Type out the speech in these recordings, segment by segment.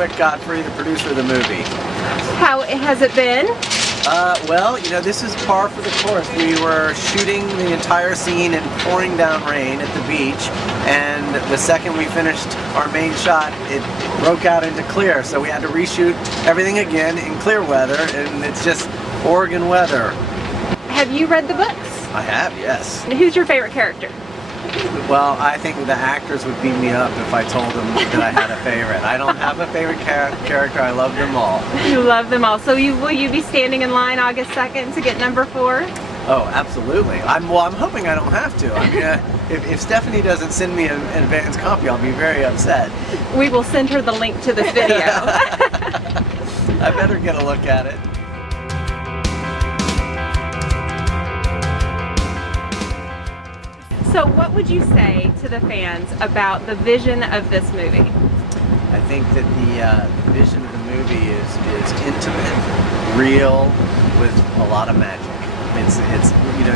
Wyck Godfrey, the producer of the movie. How has it been? Well, you know, this is par for the course. We were shooting the entire scene in pouring down rain at the beach, and the second we finished our main shot, it broke out into clear, so we had to reshoot everything again in clear weather, and it's just Oregon weather. Have you read the books? I have, yes. And who's your favorite character? Well, I think the actors would beat me up if I told them that I had a favorite. I don't have a favorite character. I love them all. You love them all. So will you be standing in line August 2nd to get number 4? Oh, absolutely. I'm hoping I don't have to. I mean, if Stephanie doesn't send me an advance copy, I'll be very upset. We will send her the link to this video. I better get a look at it. So what would you say to the fans about the vision of this movie? I think that the vision of the movie is intimate, real, with a lot of magic. It's you know,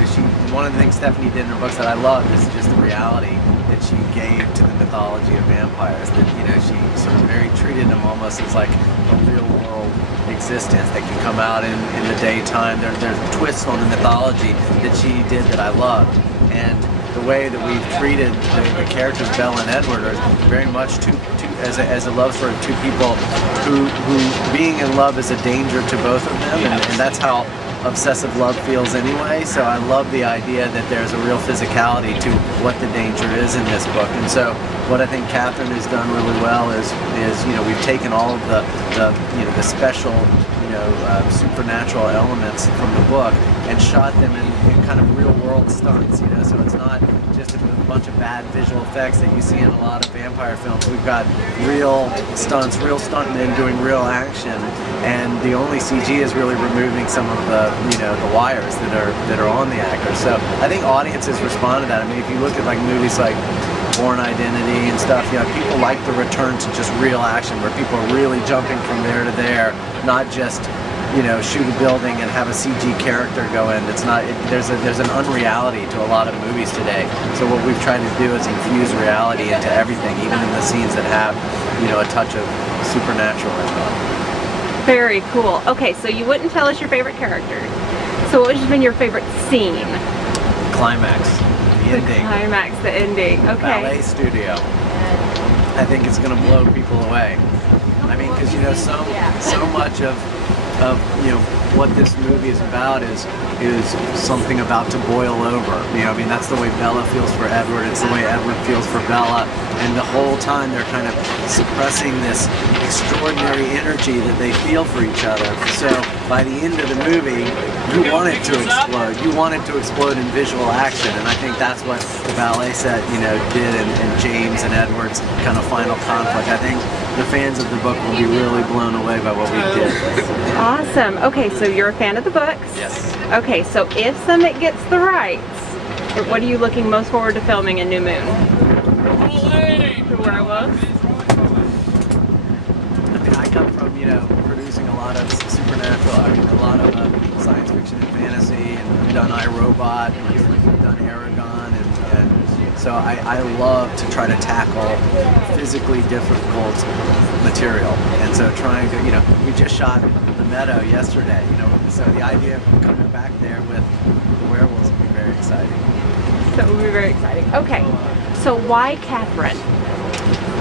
one of the things Stephanie did in her books that I love is just the reality that she gave to the mythology of vampires. That, you know, she sort of treated them almost as like a real world existence that can come out in the daytime. There's twists on the mythology that she did that I loved, and the way that we've treated the characters Bella and Edward are very much as a love story of two people who being in love is a danger to both of them, and that's how obsessive love feels anyway. So I love the idea that there's a real physicality to what the danger is in this book. And so what I think Catherine has done really well is you know, we've taken all of the you know, the special, you know, supernatural elements from the book and shot them in kind of real world stunts, you know, so it's not just a bunch of bad visual effects that you see in a lot of vampire films. We've got real stunts, real stuntmen doing real action, and the only CG is really removing some of the, you know, the wires that are on the actors. So I think audiences respond to that. I mean, if you look at like movies like Born Identity and stuff, you know, people like the return to just real action where people are really jumping from there to there, not just, you know, shoot a building and have a CG character go in. It's not. There's an unreality to a lot of movies today. So what we've tried to do is infuse reality into everything, even in the scenes that have, you know, a touch of supernatural in them. Very cool. Okay, so you wouldn't tell us your favorite character. So what has been your favorite scene? Climax. The ending. Climax, the ending. Okay. Ballet studio. I think it's going to blow people away. I mean, because, you know, so much of you know, what this movie is about is something about to boil over. You know, I mean, that's the way Bella feels for Edward. It's the way Edward feels for Bella. And the whole time they're kind of suppressing this extraordinary energy that they feel for each other. So by the end of the movie, you want it to explode. You want it to explode in visual action. And I think that's what the ballet set, you know, did in James and Edward's kind of final conflict. I think the fans of the book will be really blown away by what we did. Awesome. Okay, so you're a fan of the books? Yes. Okay, so if Summit gets the rights, what are you looking most forward to filming in New Moon? The werewolves? I mean, I come from, you know, producing a lot of supernatural, I mean, a lot of science fiction and fantasy, and I've done iRobot, and I've done Aragon, and so I love to try to tackle physically difficult material. And so trying to, you know, we just shot The Meadow yesterday, you know, so the idea of coming back there with the werewolves will be very exciting. That will be very exciting. Okay, so why Catherine?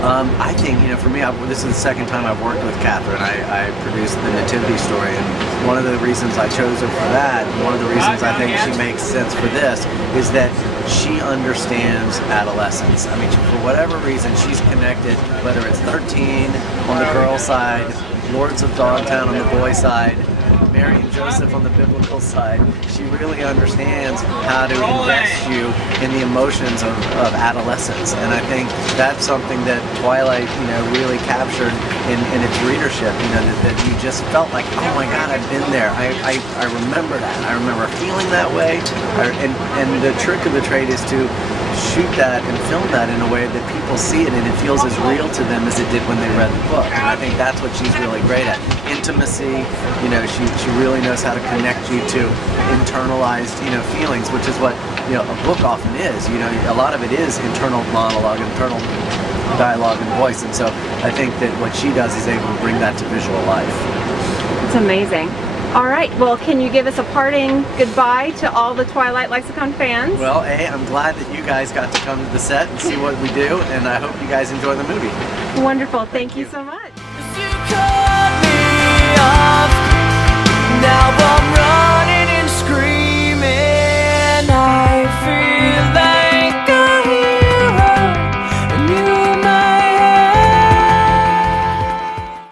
I think, you know, for me, this is the second time I've worked with Catherine. I produced the Nativity story, and one of the reasons I chose her for that, and one of the reasons I think she makes sense for this, is that she understands adolescence. I mean, for whatever reason, she's connected, whether it's 13 on the girl side, Lords of Dogtown on the boy side, Mary and Joseph on the biblical side. She really understands how to invest you in the emotions of adolescence, and I think that's something that Twilight, you know, really captured in its readership. You know, that you just felt like, oh my God, I've been there. I remember that. I remember feeling that way. And the trick of the trade is to shoot that and film that in a way that people see it and it feels as real to them as it did when they read the book. And I think that's what she's really great at. Intimacy, you know, she really knows how to connect you to internalized, you know, feelings, which is what, you know, a book often is. You know, a lot of it is internal monologue, internal dialogue and voice, and so I think that what she does is able to bring that to visual life. It's amazing. All right, well, can you give us a parting goodbye to all the Twilight Lexicon fans? Well, I'm glad that you guys got to come to the set and see what we do, and I hope you guys enjoy the movie. Wonderful. Thank you so much.